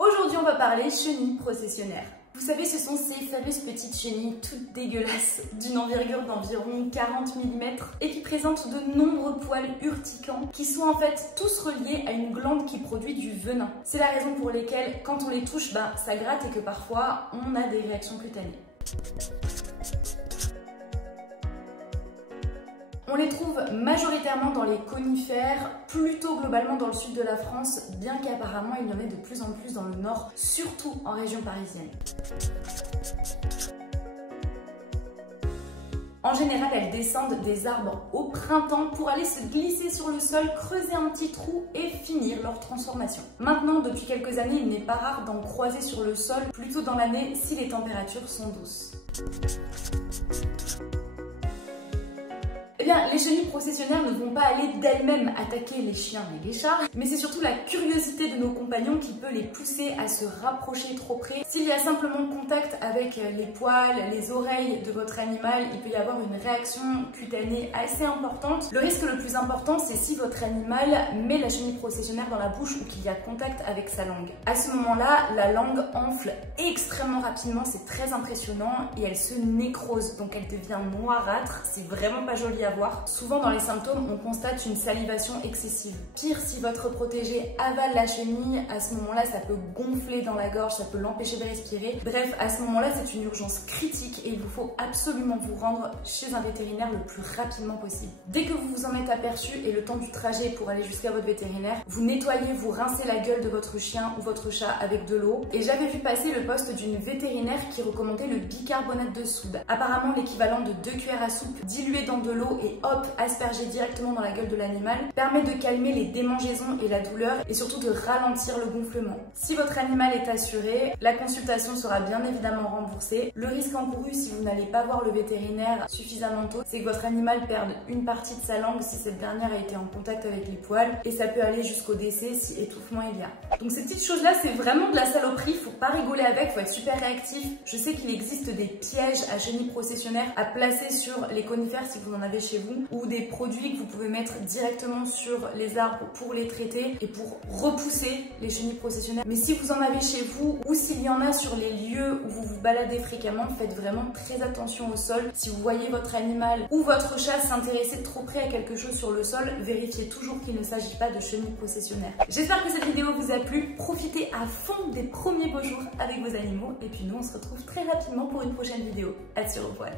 Aujourd'hui, on va parler chenilles processionnaires. Vous savez, ce sont ces fameuses petites chenilles toutes dégueulasses d'une envergure d'environ 40 mm et qui présentent de nombreux poils urticants qui sont en fait tous reliés à une glande qui produit du venin. C'est la raison pour laquelle quand on les touche, ça gratte et que parfois on a des réactions cutanées. On les trouve majoritairement dans les conifères, plutôt globalement dans le sud de la France, bien qu'apparemment il y en ait de plus en plus dans le nord, surtout en région parisienne. En général, elles descendent des arbres au printemps pour aller se glisser sur le sol, creuser un petit trou et finir leur transformation. Maintenant, depuis quelques années, il n'est pas rare d'en croiser sur le sol, plutôt dans l'année si les températures sont douces. Eh bien, les chenilles processionnaires ne vont pas aller d'elles-mêmes attaquer les chiens et les chats, mais c'est surtout la curiosité de nos compagnons qui peut les pousser à se rapprocher trop près. S'il y a simplement contact avec les poils, les oreilles de votre animal, il peut y avoir une réaction cutanée assez importante. Le risque le plus important, c'est si votre animal met la chenille processionnaire dans la bouche ou qu'il y a contact avec sa langue. À ce moment-là, la langue enfle extrêmement rapidement, c'est très impressionnant et elle se nécrose, donc elle devient noirâtre. C'est vraiment pas joli à voir. Souvent dans les symptômes, on constate une salivation excessive. Pire, si votre protégé avale la chenille, à ce moment-là, ça peut gonfler dans la gorge, ça peut l'empêcher de respirer. Bref, à ce moment-là, c'est une urgence critique et il vous faut absolument vous rendre chez un vétérinaire le plus rapidement possible. Dès que vous vous en êtes aperçu et le temps du trajet pour aller jusqu'à votre vétérinaire, vous nettoyez, vous rincez la gueule de votre chien ou votre chat avec de l'eau. Et j'avais vu passer le post d'une vétérinaire qui recommandait le bicarbonate de soude. Apparemment, l'équivalent de 2 cuillères à soupe diluées dans de l'eau et hop, aspergé directement dans la gueule de l'animal, permet de calmer les démangeaisons et la douleur et surtout de ralentir le gonflement. Si votre animal est assuré, la consultation sera bien évidemment remboursée. Le risque encouru si vous n'allez pas voir le vétérinaire suffisamment tôt, c'est que votre animal perde une partie de sa langue si cette dernière a été en contact avec les poils et ça peut aller jusqu'au décès si étouffement il y a. Donc ces petites choses là, c'est vraiment de la saloperie, faut pas rigoler avec, faut être super réactif. Je sais qu'il existe des pièges à chenilles processionnaires à placer sur les conifères si vous en avez chez vous, ou des produits que vous pouvez mettre directement sur les arbres pour les traiter et pour repousser les chenilles processionnaires. Mais si vous en avez chez vous ou s'il y en a sur les lieux où vous vous baladez fréquemment, faites vraiment très attention au sol. Si vous voyez votre animal ou votre chat s'intéresser de trop près à quelque chose sur le sol, vérifiez toujours qu'il ne s'agit pas de chenilles processionnaires. J'espère que cette vidéo vous a plu. Profitez à fond des premiers beaux jours avec vos animaux et puis nous on se retrouve très rapidement pour une prochaine vidéo. À sur au poil.